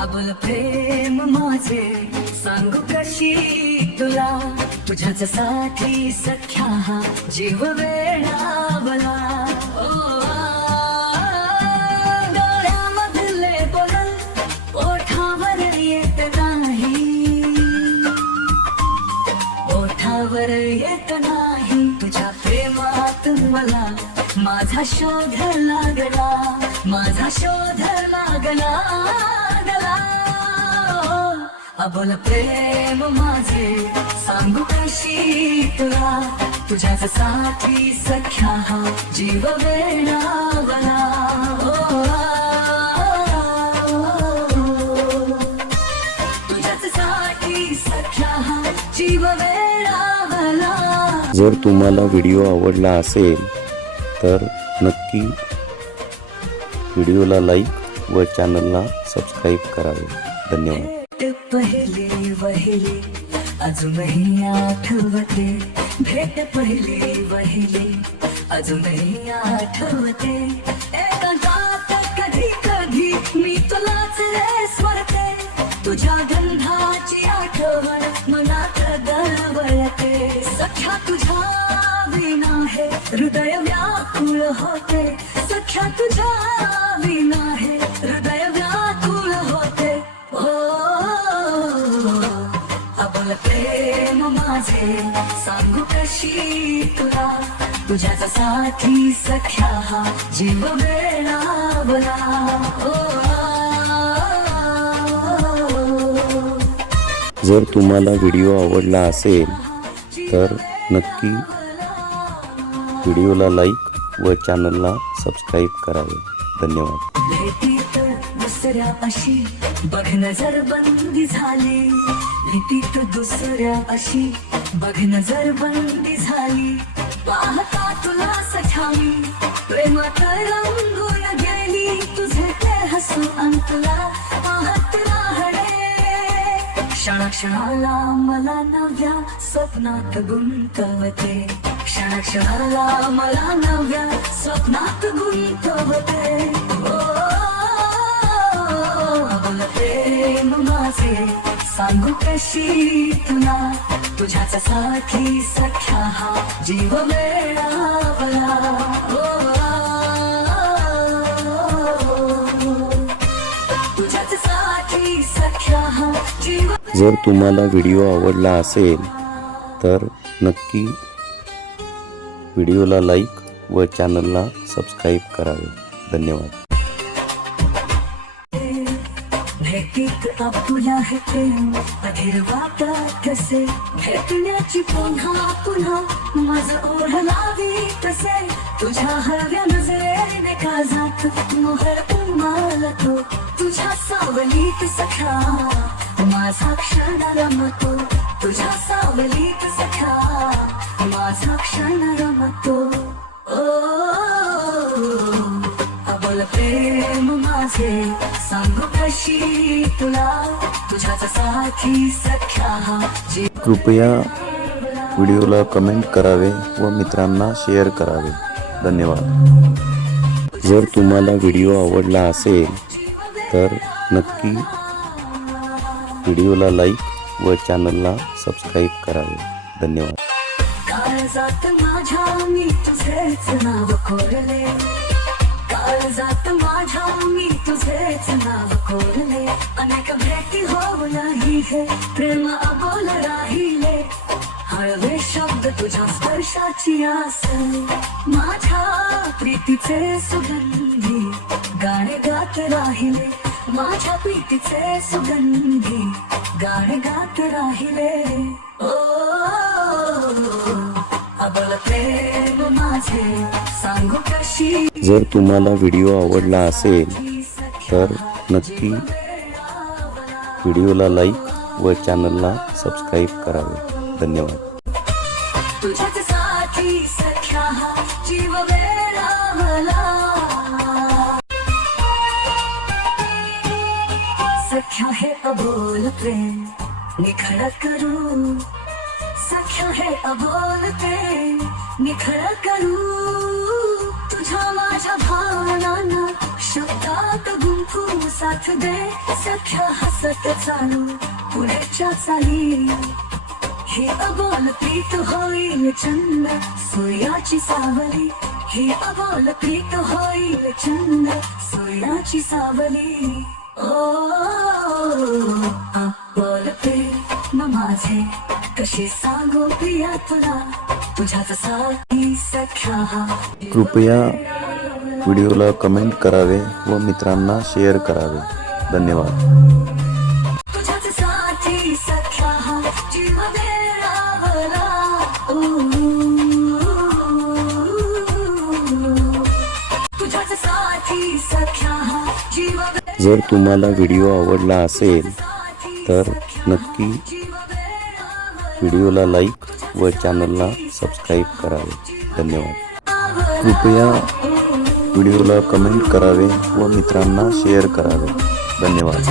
अबोल प्रेम माझे सांगू कशी तुला? तुझ्याच साठी सख्या हा जीव वेळावला ओठावर नाही. ओठावर नाही तुझ्या मला. माझा शोध लागला माझा शोध लागला. लागला. अबोल प्रेम माझे सांगू कशी तुला तुझ्याच साठी सख्या हा जीव वेळावला तुझ्याच साठी सख्या हा जीव वेळावला जर तुम्हाला व्हिडिओ आवडला असेल तर नक्की व्हिडिओला लाईक व चॅनलला सबस्क्राईब करावे. धन्यवाद. पहिली, वहिली, अजूनही आठवते. भेट पहिली कधी कधी मी तुलाच स्वरते तुझ्या गंधाची आठवण मनात सख्या तुझ्या विना हे हृदय व्याकुळ होते. सख्या तुझ्या विना हे माझे. सांगू कशी तुला? तुझ्याचा साथी सख्या हा. जीव आ, जर तुम्हाला व्हिडिओ आवडला असेल तर नक्की व्हिडिओला लाईक व चॅनलला सबस्क्राईब करावे. धन्यवाद. दुसऱ्या अशी बघ जर बंदी झाली. भेटीत दुसऱ्या अशी बघ जर बंदी झाली. पाहता तुला सठावी प्रेमात रंगून गेली. तुझे ते हसू अंतला. पाहत राहणे. क्षणा क्षणाला मला नव्या स्वप्नात गुंतवते. क्षणा क्षणाला मला नव्या स्वप्नात गुंतवते. सांगू कशी तुला तुझ्याच साथी सख्या हा जीव वेळावला सख्या हा जीव जर तुम्हाला व्हिडिओ आवडला असेल तर नक्की व्हिडिओला लाईक व चॅनलला सबस्क्राईब करावे. धन्यवाद. भेटीत आपुला हे प्रेम अधीर वाटत कसे भेटण्याची पुन्हा पुन्हा माझं ओढलावी तसे। तुझ्या हव्या नजरेने का जात मोहर उमाला तो तुझ्या सावलीत सखा माझा क्षण रमतो। तुझ्या सावलीत सखा माझा क्षण रमतो। माझे. सांगू कशी तुला? तुझ्याचा साथी सख्या कृपया व्हिडिओला कमेंट करावे व मित्रांना शेअर करावे. धन्यवाद. जर तुम्हाला व्हिडिओ आवडला असेल तर नक्की व्हिडिओला लाईक व चॅनलला सबस्क्राईब करावे. धन्यवाद. काळजात माझ्या मी तुझेच नाव कोरले. काळजात माझ्या मी तुझेच नाव कोरले अनेक भेटी होऊ नाही हे. प्रेम अबोल राहिले. हळवे शब्द तुझ्या स्पर्शाची आस माझ्या प्रीतीचे सुगंधी. गाणे गात राहिले. माझ्या प्रीतीचे सुगंधी. गाणे गात राहिले. ओ अबोल प्रेम माझे. सांगू कशी? जर तुम्हाला व्हिडिओ आवडला असेल तर नक्की व्हिडिओला लाईक व चॅनलला सबस्क्राईब करावे. धन्यवाद. तुझ्याच सख्या हा सख्या हे अबोल प्रेम निखळ करू सख्या हे अबोल प्रेम निखळ करू तुझ्या माझ्या भावनांना शब्दात गुंफू साथ दे, सख्या हसत चालू पुढेच्या चाली हे अबोल प्रीत होईल चंद सूर्याची सावली. हे अबोल प्रीत होईल चंद सूर्याची सावली. ओ, अबोल प्रेम माझे, कसे सांगू प्रिया तुला? तुझ्याच साथी सख्या कृपया व्हिडिओला कमेंट करावे व मित्रांना शेअर करावे. धन्यवाद. जर तुम्हाला व्हिडिओ आवडला असेल तर नक्की व्हिडिओला लाईक व चॅनलला सबस्क्राईब करावे. धन्यवाद. कृपया व्हिडिओला कमेंट करावे व मित्रांना शेअर करावे. धन्यवाद.